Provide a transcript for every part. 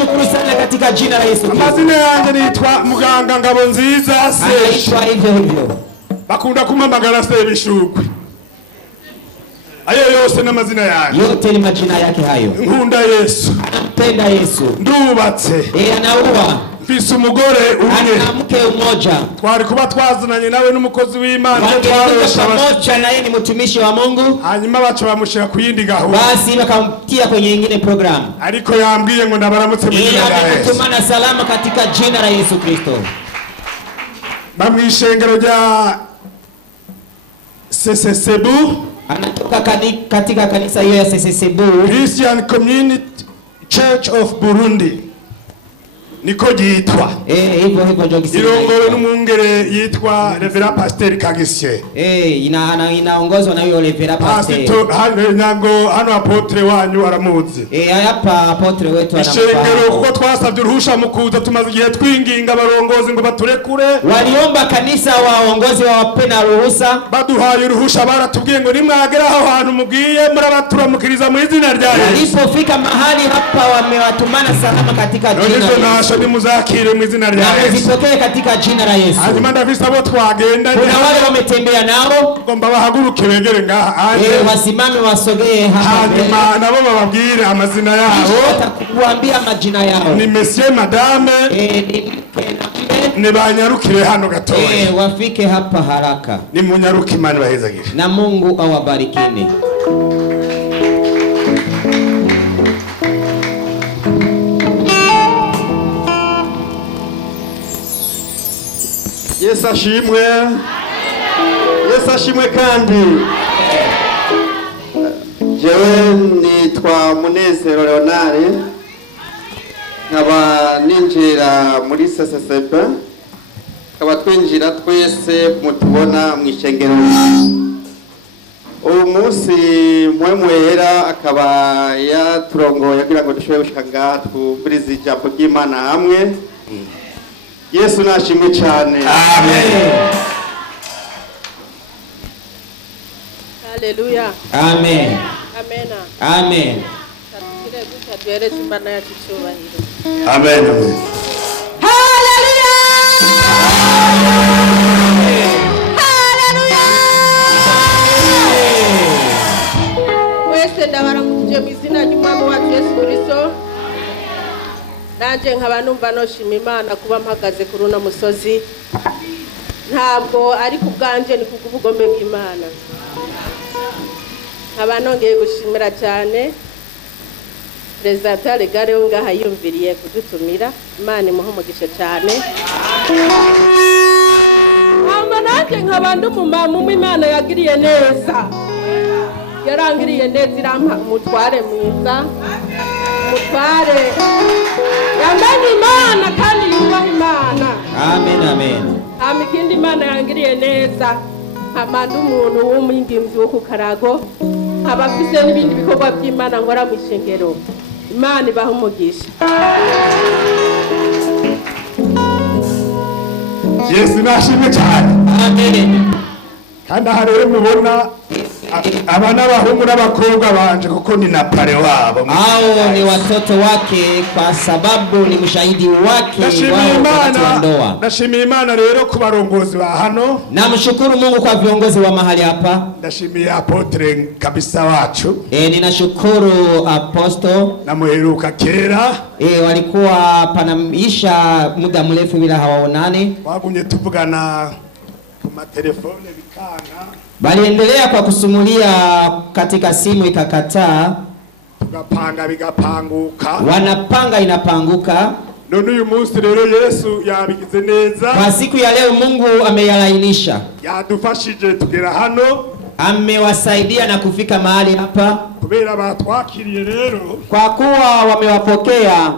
Nashukuru sana katika jina la Yesu Kristo. Amazina yanjye nitwa Muganga Ngabonziza Serge. Anaitwa hivyo. Bakunda kumamagara se Bishugwe. Ayo yose n'amazina yanjye. Yote ni majina yake hayo. Nkunda Yesu. Anampenda Yesu. Ndubatse. Anaua. Mfise umugore umwe. Ana mke mmoja. Twari kuba twazananye nawe n'umukozi w'Imana twarosha pamoja na yeye ni mtumishi wa Mungu. Hanyuma bacho bamushira kuyindi gahunda. Basi bakamtia kwenye nyingine program. Ariko yambwiye ngo ndabaramutse mu jina la Yesu. Tumana salama katika jina la Yesu Kristo. Bamwishengero rya CCCBU. Anatoka katika kanisa hiyo ya CCCBU, Christian Community Church of Burundi. Niko jitwa. Hivyo ndio kisema. Irongowe n'umwungere yitwa Reverend Pasteur Kagisye. Inaongozwa na huyo Reverend Pasteur. Nyango hano apotre wanyu aramuzi. Hapa apotre wetu anamuzi. Ishengero kuko twasabye uruhusha mukuza tumaze igihe twinginga abarongozi ngo baturekure. Waliomba kanisa waongozi wawapena ruhusa. Baduhaye uruhusha baratubwiye ngo nimwagera aho hantu mugiye murabaturamukiriza mu izina rya Yesu. Walipofika mahali hapa wamewatumana salama katika jina la Yesu. Ni muzakire mu izina rya Yesu. Zipokee katika jina la Yesu. Hanyuma ndafisa abo twagenda. Kuna wale wametembea nao. Ngomba bahaguruke begere ngaha. Wasimame wasogee hapa. Hanyuma nabo bababwire amazina yao. Watakuambia majina yao. Ni Monsieur Madame. Ni banyarukire hano gatoya. Wafike hapa haraka. Ni munyaruki Imana bahezagire. Na Mungu awabarikini. Yesu ashimwe. Yesu ashimwe kandi. Jewe nitwa Munezero Leonard. Nkaba ninjira muri CCCB. Nkaba twinjira twese mutubona mu ishengero. Uyu munsi mwemwera akaba yaturongoye kugira ngo dushobore gushika ngaha twumvirize ijambo ry'Imana hamwe. Yesu nashimwe cyane. Amen. Haleluya. Amen. Amen. Amen. Tatukire gutadwereza Imana yacu cyubahiro. Amen. Haleluya. Haleluya. Wese ndabaramukije mu izina ry'Umwami wacu Yesu Kristo. Nanje nkaba numva noshima Imana kuba mpagaze kuri uno musozi. Ntabwo ari kubwanje ni kubugome bw'Imana. Nkaba nongeye gushimira cyane Perezida Legare ngaha yumviriye kudutumira. Imana imuhe umugisha cyane. Nanje nkaba ndumumama Imana yagiriye neza. Yarangiriye neza irampa umutware mwiza. Mutware yamenye Imana kandi yubaha Imana. Amen. Amen. Amikindi Imana yangiriye neza. Amanda umuntu w'umwingimzi wo ku Karago. Abafise n'ibindi bikorwa by'Imana ngora mu ishengero. Imana ibaha umugisha. Yesu nashimwe cyane. Amen. Kandi aha rero mubona abana bahungu n'abakobwa banje kuko ni na pare wabo. Hao ni watoto wake kwa sababu ni mshahidi wake wa ndoa. Nashimiye Imana rero ku barongozi ba hano. Namshukuru Mungu kwa viongozi wa mahali hapa. Ndashimiye apotre kabisa wacu. Ninashukuru apostle. Namuheruka kera. Walikuwa panaisha muda mrefu bila hawaonani. Wagumye tuvugana ku matelefone bikanga. Baliendelea kwa kusumulia katika simu ikakataa. Tugapanga bigapanguka. Wanapanga inapanguka. None uyu munsi rero Yesu yabigize neza. Kwa siku ya leo Mungu ameyalainisha. Yadufashije tugera hano. Amewasaidia na kufika mahali hapa. Kubera batwakiriye rero. Kwa kuwa wamewapokea.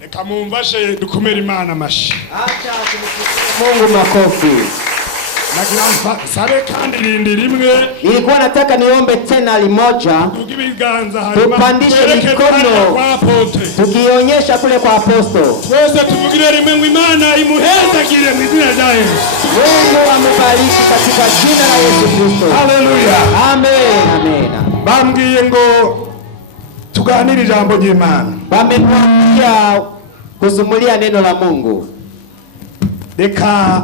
Reka mumvashe dukomere Imana mashi. Acha tumshukuru Mungu makofi. Nagira sabe kandi rindi rimwe. Nilikuwa nataka niombe tena limoja. Tupandishe mikono. Tukionyesha kule kwa apostle. Wese tuvugire rimwe ngo Imana imuhezagire mu izina rya Yesu. Mungu amebariki katika jina la Yesu Kristo. Haleluya. Amen. Amen. Bambwiye ngo tuganire ijambo ry'Imana. Bamemwambia kusumulia neno la Mungu. Reka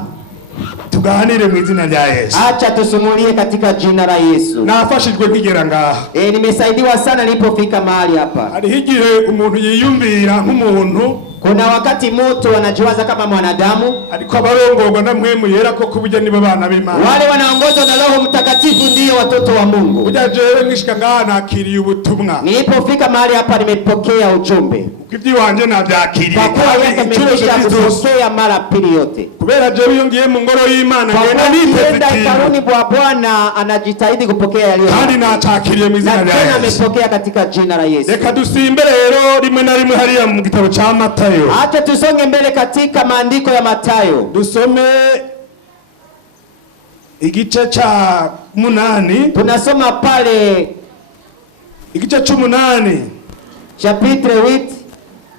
tuganire mu izina rya Yesu. Acha tusumulie katika jina la Yesu. Nafashijwe nkigera ngaha. Nimesaidiwa sana nilipofika mahali hapa. Hariho igihe umuntu yiyumvira nk'umuntu, kuna wakati mtu anajiwaza kama mwanadamu, ariko abarongorwa na Mpwemu Yera ko kubujya nibo bana b'Imana. Wale wanaongozwa na Roho Mtakatifu ndio watoto wa Mungu. Ujya jewe ngishika ngaha nakiriye ubutumwa. Nilipofika mahali hapa nimepokea ujumbe. Ukivyi wanje navyakiriye. Kwa kuwa Yesu amekwisha kupokea mara pili yote. Kubera jewe iyo ngiye mu ngoro y'Imana ngenda niteze ikaruni bwa Bwana anajitahidi kupokea yaliyo. Kandi natakiriye mu izina rya Yesu. Amepokea katika jina la Yesu. Reka dusimbe rero rimwe na rimwe hariya mu gitabo cha Matayo. Acha tusonge mbele katika maandiko ya Matayo. Dusome igice cha 8. Tunasoma pale igice c'umunani chapitre 8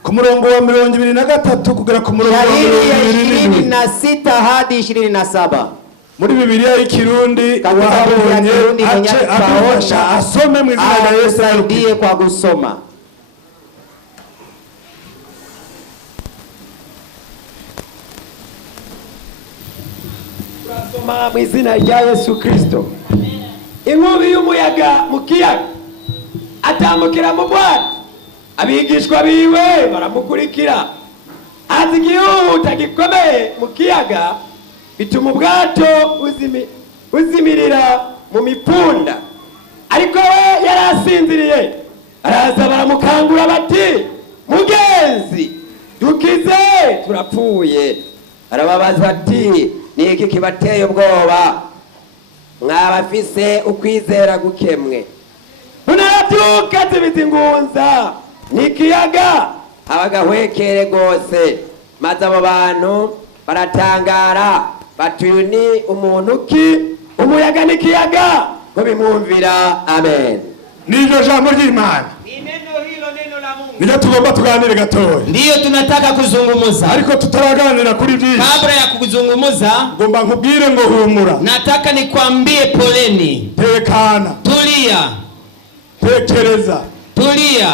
ku murongo wa 23 kugera ku murongo wa 26 hadi 27. Muri Bibiliya y'ikirundi wahabonye ace abafasha asome mu izina rya Yesu asaidie kwa kusoma. Turasoma mu izina rya Yesu Kristo. Inkubi y'umuyaga mu kiyaga atambukira mu bwato, abigishwa biwe baramukurikira. Azi igihuta gikomeye mu kiyaga bituma ubwato buzimirira mu mipunda, ariko we yarasinziriye. Araza baramukangura bati, mugenzi dukize turapfuye. Arababaza ati, ni iki kibateye ubwoba? Mwabafise ukwizera gukemwe. Munarabyuka zibiza ingunza n'ikiyaga abagahwekere gose, maze abo bantu baratangara bati, uyu ni umuntu ki? Umuyaga n'ikiyaga ngo bimwumvira. Amen. Niryo jambo ry'Imana. Neno la Mungu. Ndio tugomba tuganire gatoya. Ndiyo tunataka kuzungumuza. Ariko tutaraganira kuri byinshi. Kabla ya kuzungumuza, ngomba nkubwire ngo humura. Nataka nikwambie poleni. Tekana. Tulia. Tekereza. Tulia.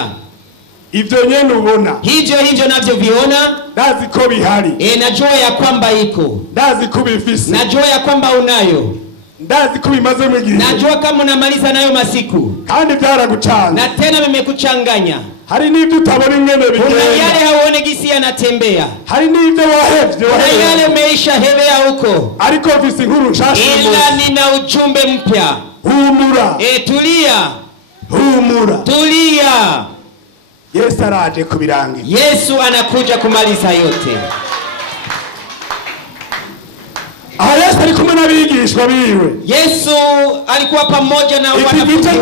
Ivyo nyene ubona. Hivyo navyo viona. Ndazi ko bihari. Najua ya kwamba iko. Ndazi ko bifise. Najua ya kwamba unayo. Ndazi ko bimaze mu gihe. Najua kama unamaliza nayo masiku. Kandi byaragucanga. Na tena vimekuchanganya. Hari n'ibyo utabona ingene bigenda. Kuna yale hauone gisi yanatembea. Hari n'ibyo wahevye. Kuna yale umeisha hevea huko. Ariko visi nkuru nshasha. Ila nina ujumbe mpya. Humura. Tulia. Humura. Tulia. Yesu araje kubirangira. Yesu anakuja kumaliza yote. Yesu ali kumwe n'abigishwa biwe. Yesu alikuwa pamoja na wanafunzi wake.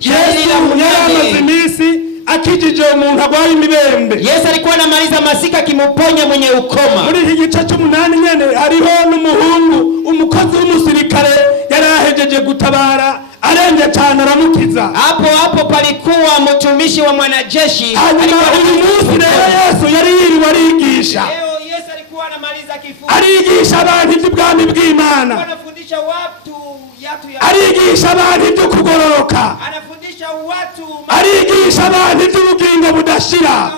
Yesu yaramaze iminsi akijije umuntu agwaye imibembe. Yesu alikuwa anamaliza masika kimuponya mwenye ukoma. Muri iki gice cy'umunani nyene hariho n'umuhungu umukozi w'umusirikare yarahejeje gutabara arenge cyane aramukiza. Hapo palikuwa mtumishi wa mwanajeshi. Hanyuma uyu munsi rero Yesu yari yiriwe arigisha. Yesu alikuwa anamaliza kifungo. Arigisha abantu iby'ubwami bw'Imana. Anafundisha watu arigisha abantu ibyo kugororoka. Anafundisha watu. Arigisha abantu iby'ubugingo budashira.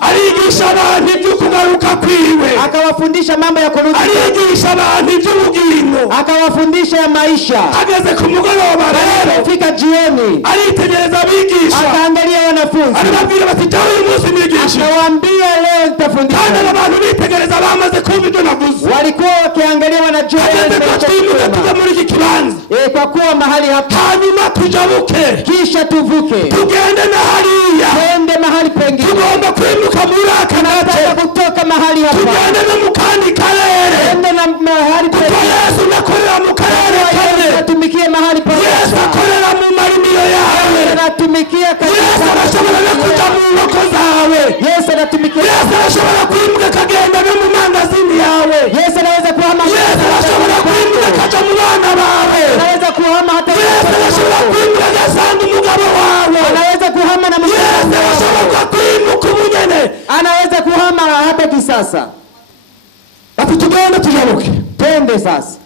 Arigisha abantu ibyo kugaruka kwiwe. Akawafundisha mambo ya kurudi. Arigisha abantu iby'ubugingo. Akawafundisha ya maisha. Ageze ku mugoroba rero fika jioni. Aritegereza abigisha. Akaangalia wanafunzi. Arababwira bati tawe uyu munsi nigisha. Akawaambia leo nitafundisha. Kandi abantu bitegereza bamaze kumva ibyo navuze. Walikuwa wakiangalia wanajua. Tuja muri iki kibanza. Kwa kuwa mahali hapa. Hanyuma tujabuke. Kisha tuvuke. Tugende na hariya. Twende mahali pengine. Tugomba kwimuka muri aka gace. Kutoka mahali hapa. Tugende no mu kandi karere. Twende na mahali pengine. Yesu nakorera mu karere kane. Tumikie mahali pengine. Yesu akorera mu marimiro yawe. Anatumikia katika. Yesu arashobora no kuja mu nkoko zawe. Yesu anatumikia. Yesu arashobora kwimuka akagenda no mu mangazini yawe. Yesu anaweza kuhama. Yesu arashobora kwimuka akaja mu bana bawe. Anaweza kuhama hata. Yesu arashobora kwimuka agasanga umugabo wawe. Anaweza kuhama na mke. Yesu arashobora kwimuka umunyene. Anaweza kuhama hata kisasa. Bati tugende tujabuke. Twende sasa.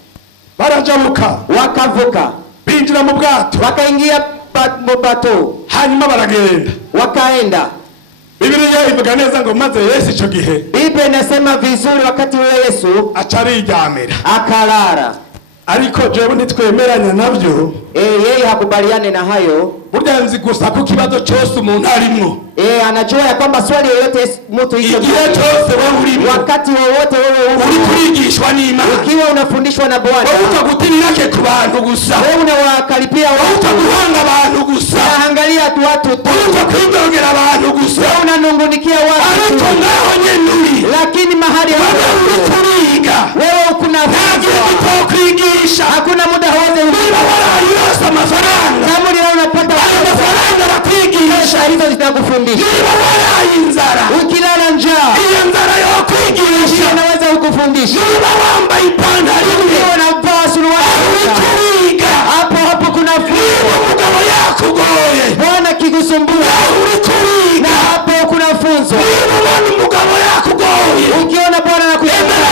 Barajabuka. Wakavuka. Binjira mu bwato. Wakaingia mu bato. Hanyuma baragenda. Wakaenda. Biblia ivuga neza ngo maze Yesu ico gihe. Biblia inasema vizuri wakati ule Yesu acarijamira akalala. Ariko jewe ntitwemeranya navyo. Yeye hakubaliane na hayo. Burya nzi gusa ku kibazo cyose umuntu arimwo. Anajua ya kwamba swali yoyote mtu hicho cyose wewe urimo, wakati wowote wewe uri kurigishwa n'Imana, ukiwa unafundishwa na Bwana, wewe utagutirira ku bantu gusa, wewe unawakaripia watu, utaguhanga abantu gusa, unaangalia watu tu, utakwindogera abantu gusa, wewe unanungunikia watu, ariko naho nyene lakini mahali hapo kuriga wewe ukurigisha, hakuna muda wote unaweza mafaranga kama leo unapata mafaranga bakwigisha hizo zitakufundisha. Inzara ukilala njaa, iyo nzara yo kwigisha inaweza kukufundisha. Wamba ipantaro leo unavaa suruali, hapo hapo kuna funzo. Mugabo yakugoye Bwana kikusumbua, na hapo kuna funzo. Mugabo yakugoye ukiona Bwana anakusumbua,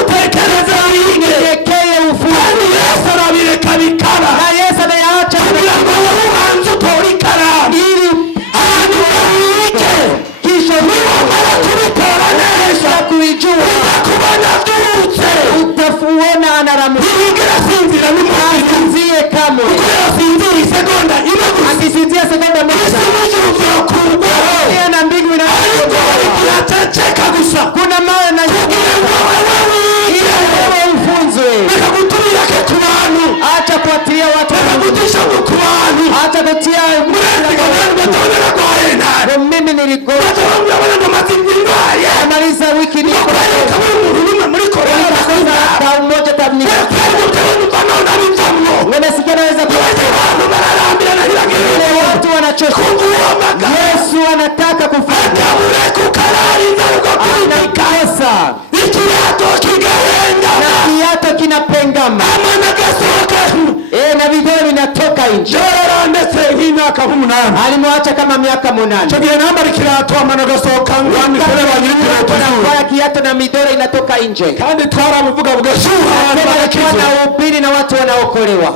utekereza ingekeye ufunzo. Yesu arabireka bikara, na Yesu anayaacha ubanza utorikara ili kisha kubitora neza kuijua kubana vyutse utafuona anaramuka, sinzira asinzie kamwe, sinzira sekonda akisinzia sekonda moja na mbingu inacheka gusa, kuna mawe na ili wewe ufunzwe. kutumia ku bantu, acha kuatilia watu, kutisha ku bantu, acha kutia mimi niligoa amaliza wiki ni kwa mmoja tabnika unasikia naweza watu wanachoka. Yesu anataka kufanya anakosa na kiato kinapengama na vidole vinatoka nje. Alimwacha kama miaka 8. Kiato na midole inatoka nje. Kandi twaramuvuga bugashuha upili na watu wanaokolewa.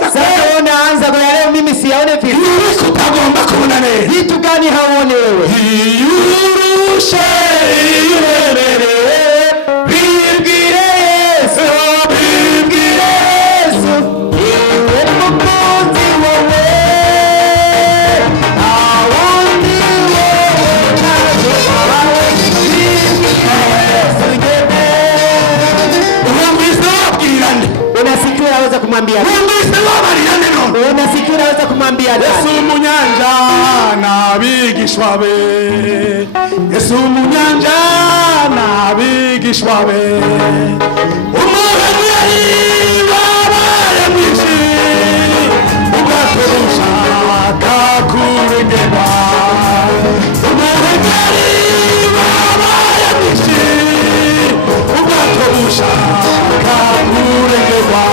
Sasa unaanza kwa leo mimi siyaone vipi? Vitu gani hauoni wewe? Unasikia kumwambia Yesu munyanja na bigishwa be, Yesu munyanja na bigishwa be, umuhanyari wabaye mwishi ugaturusha kakurengera, umuhanyari wabaye mwishi ugaturusha kakurengera.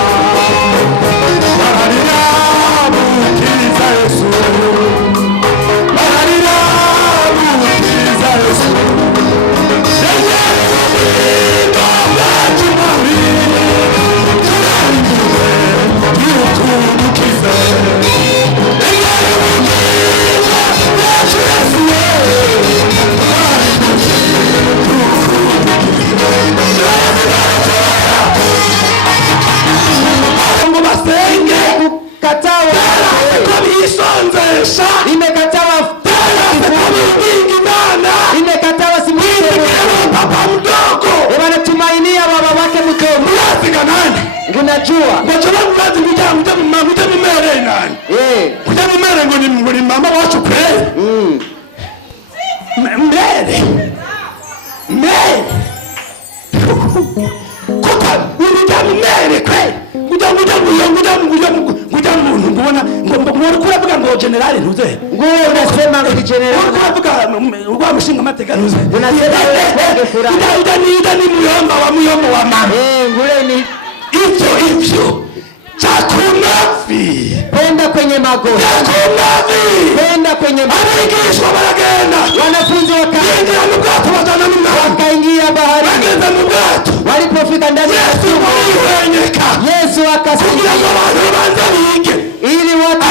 Unajua mwazi mumere nani? Mumere ngoni mama wacu kweli. Mbere kuka urujya mbere kweli kuja muntu mbona ngo kuravuga ngo general ntuze ngo unasema ngo general kuravuga urwa mushinga amateka ntuze unasema ni muyomba wa mama ngule ni Hivyo chakunafi penda kwenye magoti, chakunafi penda kwenye magoti, wanafunzi wakaingia baharini, walipo walipofika ndani ya chumba, Yesu akasema ili watu